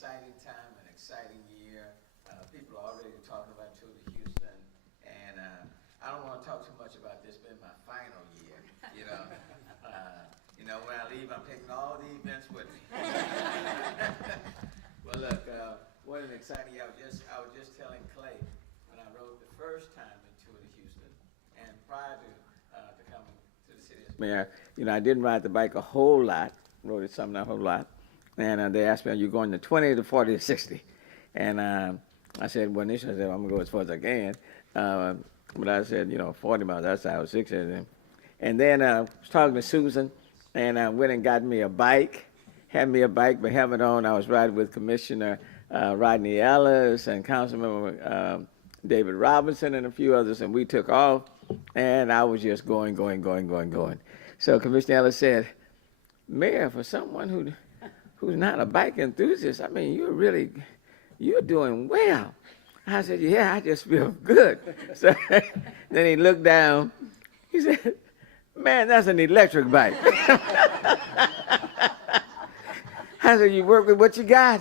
exciting time, an exciting year. People are already talking about Tour de Houston, and I don't want to talk too much about this being my final year. When I leave, I'm taking all the events with me. Well, look, what an exciting year! I was just telling Clay when I rode the first time in Tour de Houston, and prior to coming to the city as mayor, I didn't ride the bike a whole lot. Rode it something a whole lot. And they asked me, are you going to 20 to 40 to 60? And I said, well, initially I said, I'm going to go as far as I can. But I said, 40 miles, that's how 60. And then I was talking to Susan, and I went and got me a bike, had me a bike, but having it on, I was riding with Commissioner Rodney Ellis and Councilmember David Robinson and a few others, and we took off, and I was just going. So Commissioner Ellis said, Mayor, for someone who's not a bike enthusiast, I mean, you're doing well. I said, yeah, I just feel good. So then he looked down. He said, man, that's an electric bike. I said, you work with what you got,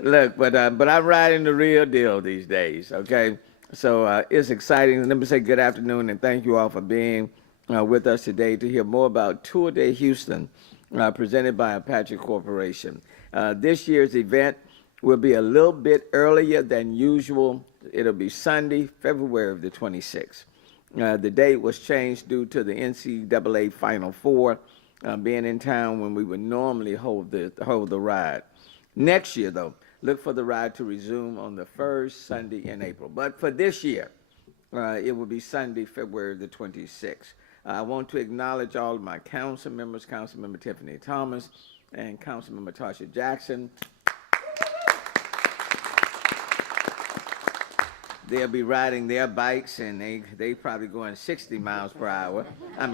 Look, but I'm riding the real deal these days, okay? So it's exciting. Let me say good afternoon and thank you all for being with us today to hear more about Tour de Houston, presented by Apache Corporation. This year's event will be a little bit earlier than usual. It'll be Sunday, February the 26th. The date was changed due to the NCAA Final Four being in town when we would normally hold the ride. Next year, though, look for the ride to resume on the first Sunday in April. But for this year, it will be Sunday, February the 26th. I want to acknowledge all of my council members, Councilmember Tiffany Thomas and Councilmember Tasha Jackson. They'll be riding their bikes, and they probably going 60 miles per hour.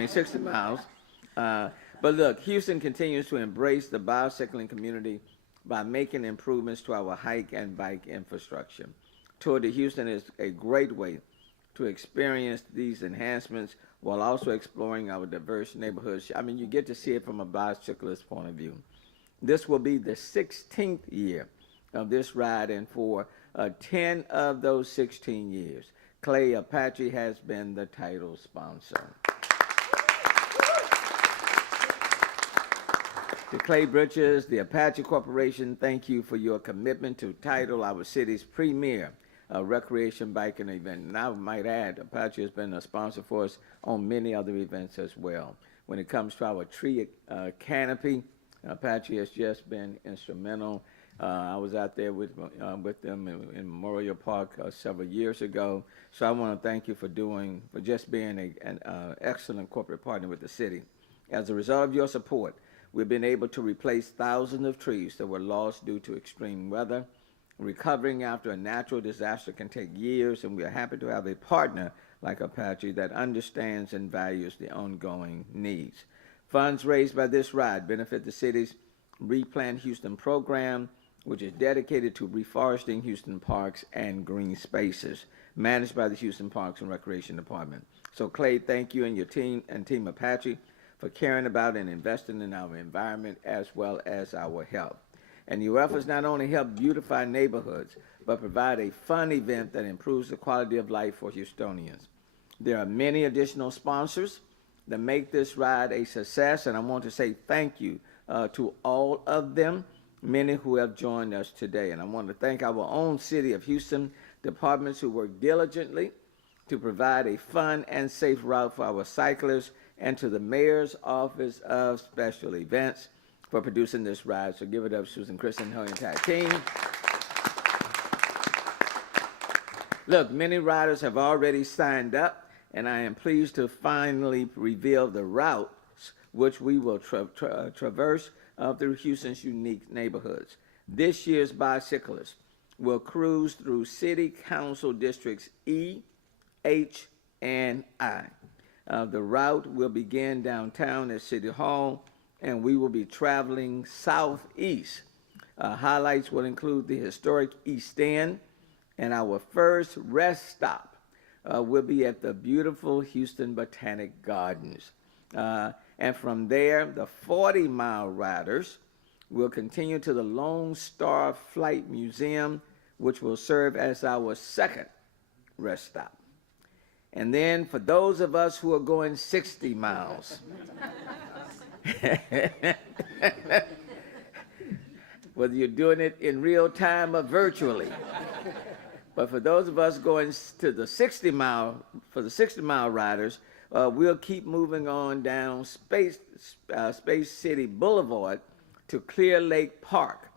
60 miles. But look, Houston continues to embrace the bicycling community by making improvements to our hike and bike infrastructure. Tour de Houston is a great way to experience these enhancements while also exploring our diverse neighborhoods. You get to see it from a bicyclist point of view. This will be the 16th year of this ride, and for 10 of those 16 years, Clay Apache has been the title sponsor. To Clay Bridges, the Apache Corporation, thank you for your commitment to title our city's premier recreation biking event. And I might add, Apache has been a sponsor for us on many other events as well. When it comes to our tree canopy, Apache has just been instrumental. I was out there with them in Memorial Park several years ago. So I want to thank you for just being an excellent corporate partner with the city. As a result of your support, we've been able to replace thousands of trees that were lost due to extreme weather. Recovering after a natural disaster can take years, and we are happy to have a partner like Apache that understands and values the ongoing needs. Funds raised by this ride benefit the city's Replant Houston program, which is dedicated to reforesting Houston parks and green spaces, managed by the Houston Parks and Recreation Department. So Clay, thank you and your team and Team Apache for caring about and investing in our environment as well as our health. And your efforts not only help beautify neighborhoods, but provide a fun event that improves the quality of life for Houstonians. There are many additional sponsors that make this ride a success, and I want to say thank you to all of them, many who have joined us today. And I want to thank our own City of Houston departments who work diligently to provide a fun and safe route for our cyclists, and to the Mayor's Office of Special Events for producing this ride. So give it up, Susan Chris and her entire team. Look, many riders have already signed up, and I am pleased to finally reveal the routes which we will traverse through Houston's unique neighborhoods. This year's bicyclists will cruise through City Council Districts E, H, and I. The route will begin downtown at City Hall, and we will be traveling southeast. Highlights will include the historic East End, and our first rest stop will be at the beautiful Houston Botanic Gardens. And from there, the 40-mile riders We'll continue to the Lone Star Flight Museum, which will serve as our second rest stop. And then for those of us who are going 60 miles, whether you're doing it in real time or virtually, but for those of us going to the 60 mile riders, we'll keep moving on down Space City Boulevard to Clear Lake Park,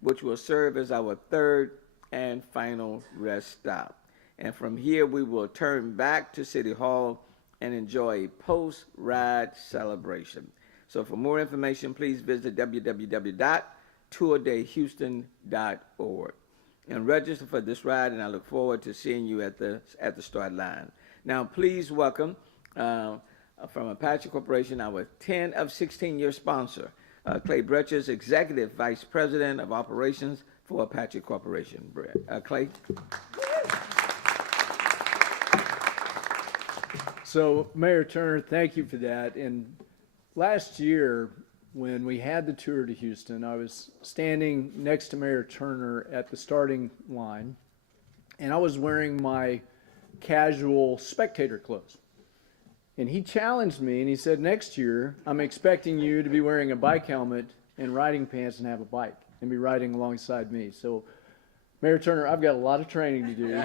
which will serve as our third and final rest stop. And from here, we will turn back to City Hall and enjoy a post-ride celebration. So for more information, please visit www.tourdayhouston.org and register for this ride, and I look forward to seeing you at the start line. Now, please welcome, from Apache Corporation, our 10 of 16-year sponsor, Clay Bretches, Executive Vice President of Operations for Apache Corporation. Clay. So, Mayor Turner, thank you for that. And last year, when we had the tour to Houston, I was standing next to Mayor Turner at the starting line, and I was wearing my casual spectator clothes. And he challenged me, and he said, next year, I'm expecting you to be wearing a bike helmet and riding pants and have a bike and be riding alongside me. So, Mayor Turner, I've got a lot of training to do.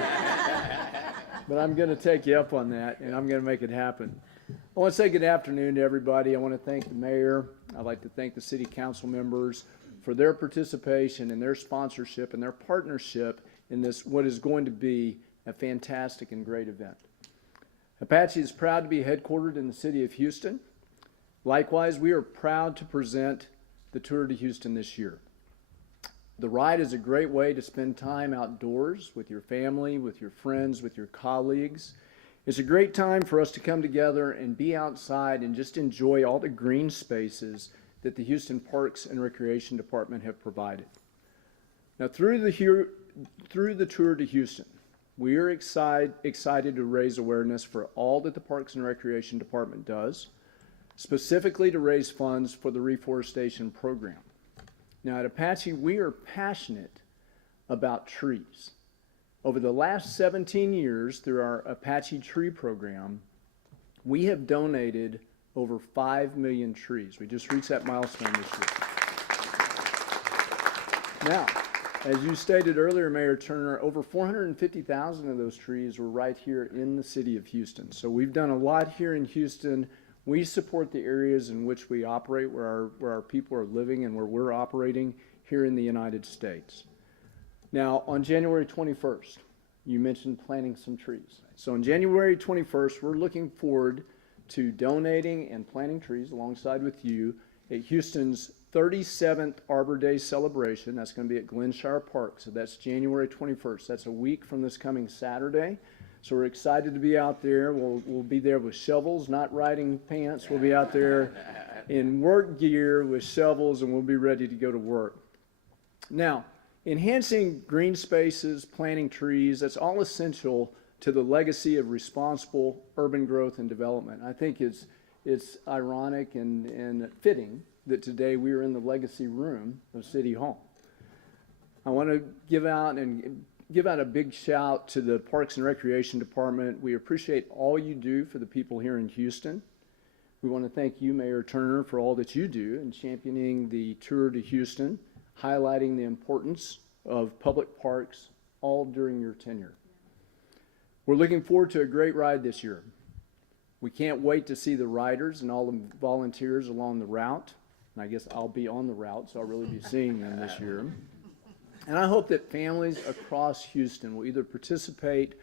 But I'm going to take you up on that, and I'm going to make it happen. I want to say good afternoon to everybody. I want to thank the mayor. I'd like to thank the city council members for their participation and their sponsorship and their partnership in this, what is going to be a fantastic and great event. Apache is proud to be headquartered in the city of Houston. Likewise, we are proud to present the Tour de Houston this year. The ride is a great way to spend time outdoors with your family, with your friends, with your colleagues. It's a great time for us to come together and be outside and just enjoy all the green spaces that the Houston Parks and Recreation Department have provided. Now, through the Tour de Houston, we are excited to raise awareness for all that the Parks and Recreation Department does, specifically to raise funds for the reforestation program. Now, at Apache, we are passionate about trees. Over the last 17 years, through our Apache Tree Program, we have donated over 5 million trees. We just reached that milestone this year. Now, as you stated earlier, Mayor Turner, over 450,000 of those trees were right here in the city of Houston. So we've done a lot here in Houston. We support the areas in which we operate, where our people are living and where we're operating here in the United States. Now, on January 21st, you mentioned planting some trees. So on January 21st, we're looking forward to donating and planting trees alongside with you at Houston's 37th Arbor Day celebration. That's going to be at Glenshire Park. So that's January 21st. That's a week from this coming Saturday. So we're excited to be out there. We'll be there with shovels, not riding pants. We'll be out there in work gear with shovels, and we'll be ready to go to work. Now, enhancing green spaces, planting trees, that's all essential to the legacy of responsible urban growth and development. I think it's ironic and fitting that today we are in the legacy room of City Hall. I want to give out a big shout to the Parks and Recreation Department. We appreciate all you do for the people here in Houston. We want to thank you, Mayor Turner, for all that you do in championing the Tour de Houston, highlighting the importance of public parks all during your tenure. We're looking forward to a great ride this year. We can't wait to see the riders and all the volunteers along the route. And I guess I'll be on the route, so I'll really be seeing them this year. And I hope that families across Houston will either participate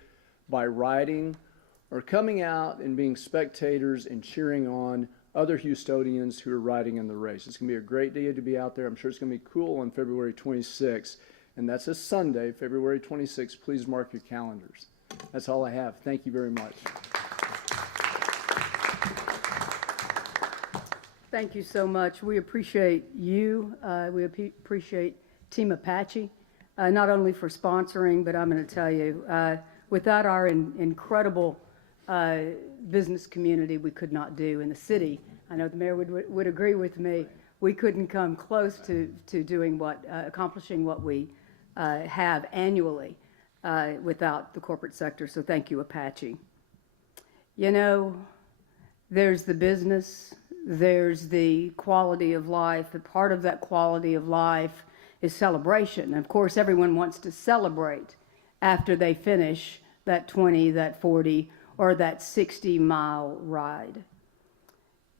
by riding or coming out and being spectators and cheering on other Houstonians who are riding in the race. It's going to be a great day to be out there. I'm sure it's going to be cool on February 26th, and that's a Sunday, February 26th. Please mark your calendars. That's all I have. Thank you very much. Thank you so much. We appreciate you. We appreciate Team Apache, not only for sponsoring, but I'm going to tell you, without our incredible business community, we could not do in the city. I know the mayor would agree with me. we couldn't come close to doing accomplishing what we have annually without the corporate sector. So thank you, Apache. You know, there's the business, there's the quality of life. And part of that quality of life is celebration. Of course, everyone wants to celebrate after they finish that 20, that 40, or that 60-mile ride.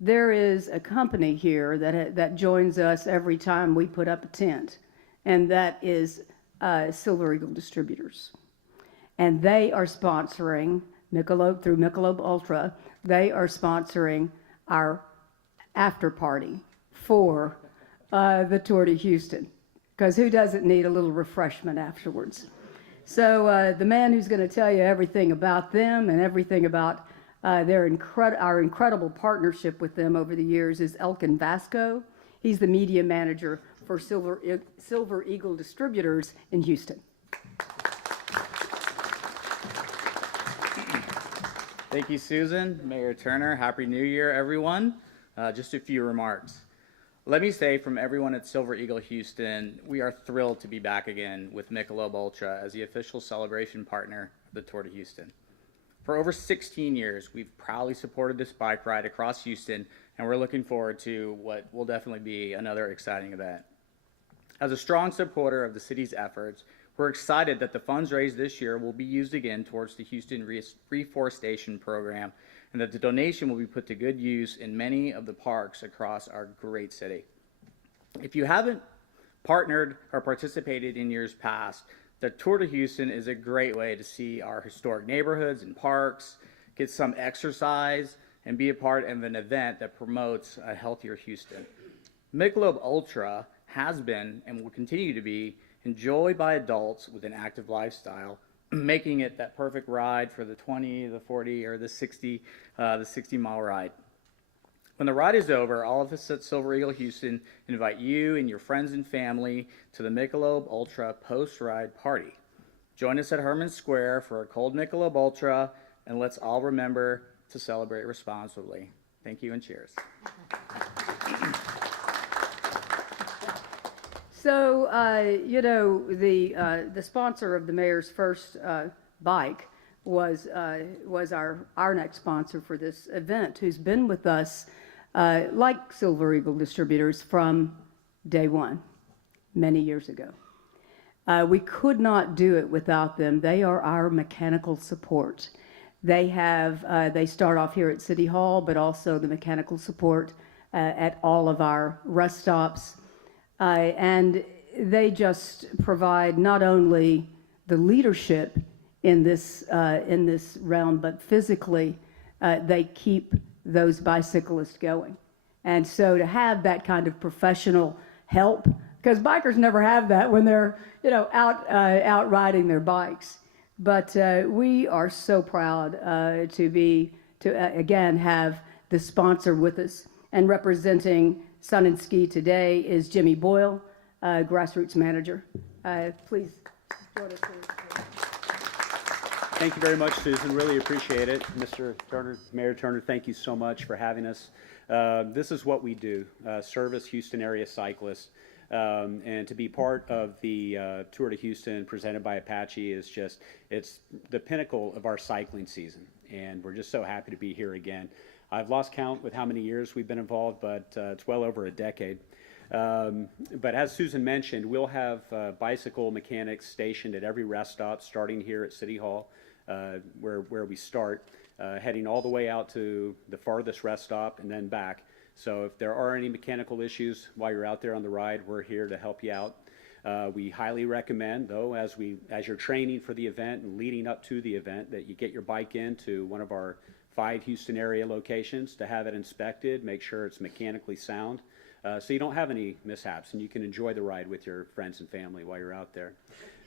There is a company here that joins us every time we put up a tent, and that is Silver Eagle Distributors. And they are sponsoring Michelob through Michelob Ultra. They are sponsoring our after party for the Tour de Houston, because who doesn't need a little refreshment afterwards? So the man who's going to tell you everything about them and everything about our incredible partnership with them over the years is Elkin Vasco. He's the media manager for Silver Eagle Distributors in Houston. Thank you, Susan. Mayor Turner, Happy New Year, everyone. Just a few remarks. Let me say from everyone at Silver Eagle Houston, we are thrilled to be back again with Michelob Ultra as the official celebration partner of the Tour de Houston. For over 16 years, we've proudly supported this bike ride across Houston, and we're looking forward to what will definitely be another exciting event. As a strong supporter of the city's efforts, we're excited that the funds raised this year will be used again towards the Houston Reforestation Program, and that the donation will be put to good use in many of the parks across our great city. If you haven't partnered or participated in years past, the Tour de Houston is a great way to see our historic neighborhoods and parks, get some exercise, and be a part of an event that promotes a healthier Houston. Michelob Ultra has been and will continue to be enjoyed by adults with an active lifestyle, making it that perfect ride for the 20, the 40, or the 60-mile ride. When the ride is over, all of us at Silver Eagle Houston invite you and your friends and family to the Michelob Ultra post-ride party. Join us at Herman Square for a cold Michelob Ultra, and let's all remember to celebrate responsibly. Thank you and cheers. So, you know, the sponsor of the mayor's first bike was our next sponsor for this event, who's been with us, like Silver Eagle Distributors, from day one, many years ago. We could not do it without them. They are our mechanical support. They start off here at City Hall, but also the mechanical support at all of our rest stops. And they just provide not only the leadership in this realm, but physically they keep those bicyclists going. And so to have that kind of professional help, because bikers never have that when they're out riding their bikes. But we are so proud to again have the sponsor with us, and representing Sun and Ski today is Jimmy Boyle, grassroots manager. Please join us. Thank you very much, Susan. Really appreciate it. Mr. Turner, Mayor Turner, thank you so much for having us. This is what we do, service Houston area cyclists. And to be part of the Tour de Houston presented by Apache is it's the pinnacle of our cycling season. And we're just so happy to be here again. I've lost count with how many years we've been involved, but it's well over a decade. But as Susan mentioned, we'll have bicycle mechanics stationed at every rest stop, starting here at City Hall, where we start, heading all the way out to the farthest rest stop and then back. So if there are any mechanical issues while you're out there on the ride, we're here to help you out. We highly recommend, though, as you're training for the event and leading up to the event, that you get your bike into one of our 5 Houston area locations to have it inspected, make sure it's mechanically sound, so you don't have any mishaps and you can enjoy the ride with your friends and family while you're out there.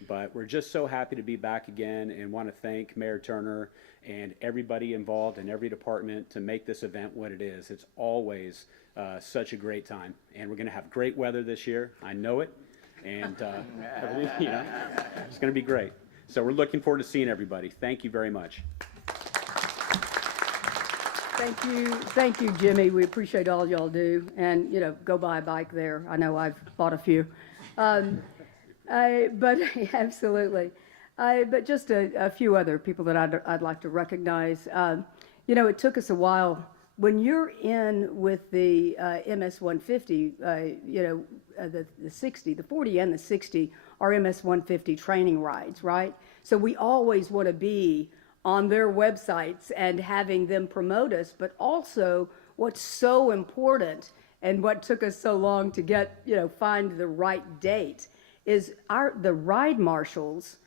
But we're just so happy to be back again and want to thank Mayor Turner and everybody involved in every department to make this event what it is. It's always such a great time, and we're going to have great weather this year. I know it, and it's going to be great. So we're looking forward to seeing everybody. Thank you very much. Thank you, Jimmy. We appreciate all y'all do. And, you know, go buy a bike there. I know I've bought a few. But absolutely. But just a few other people that I'd like to recognize. You know, it took us a while. When you're in with the MS 150, you know, the 60, the 40 and the 60 are MS 150 training rides, right? So we always want to be on their websites and having them promote us, but also what's so important and what took us so long to get, you know, find the right date is the ride marshals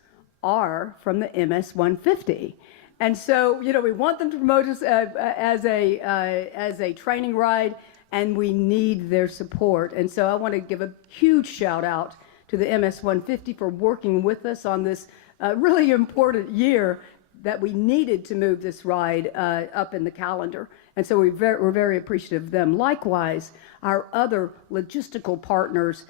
are from the MS 150. And so, you know, we want them to promote us as a training ride, and we need their support. And so I want to give a huge shout out to the MS 150 for working with us on this really important year that we needed to move this ride up in the calendar. And so we're very appreciative of them. Likewise, our other logistical partners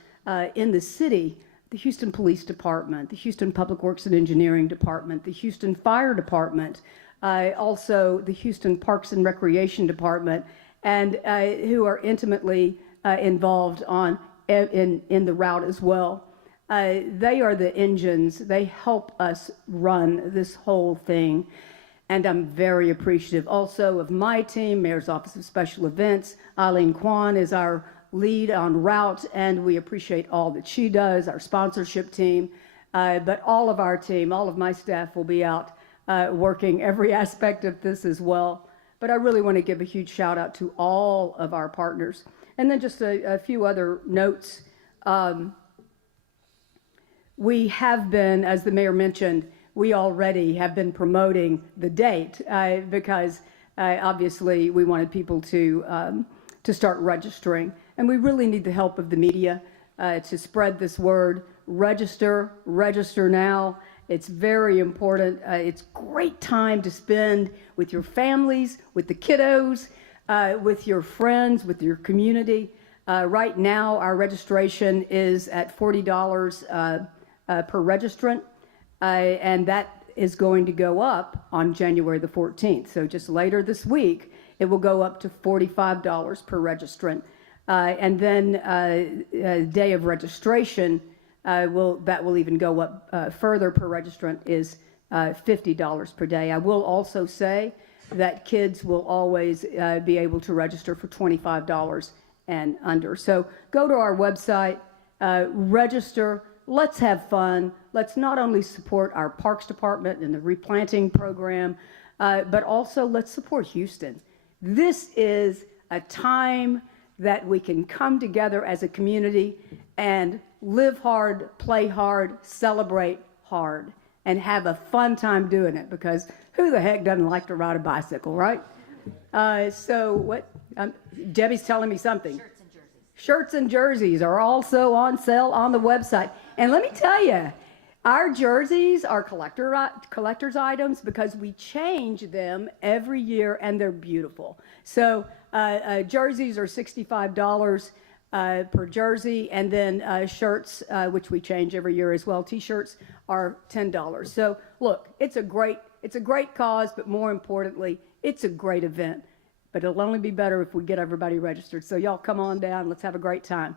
in the city, the Houston Police Department, the Houston Public Works and Engineering Department, the Houston Fire Department, also the Houston Parks and Recreation Department, and who are intimately involved in the route as well. They are the engines. They help us run this whole thing. And I'm very appreciative also of my team, Mayor's Office of Special Events. Eileen Kwan is our lead on route, and we appreciate all that she does, our sponsorship team. But all of our team, all of my staff will be out working every aspect of this as well. But I really want to give a huge shout out to all of our partners. And then just a few other notes. We have been, as the mayor mentioned, we already have been promoting the date because obviously we wanted people to start registering. And we really need the help of the media to spread this word. Register now. It's very important. It's great time to spend with your families, with the kiddos, with your friends, with your community. Right now, our registration is at $40 per registrant, and that is going to go up on January the 14th. So just later this week, it will go up to $45 per registrant. And then day of registration, that will even go up further per registrant is $50 per day. I will also say that kids will always be able to register for $25 and under. So go to our website, register. Let's have fun. Let's not only support our Parks Department and the replanting program, but also let's support Houston. This is a time that we can come together as a community and live hard, play hard, celebrate hard, and have a fun time doing it, because who the heck doesn't like to ride a bicycle, right? So what, Debbie's telling me something. Shirts and jerseys are also on sale on the website. And let me tell you, our jerseys are collector's items because we change them every year, and they're beautiful. So jerseys are $65 per jersey, and then shirts, which we change every year as well, T-shirts are $10. So look, it's a great cause, but more importantly, it's a great event. But it'll only be better if we get everybody registered. So y'all come on down. Let's have a great time.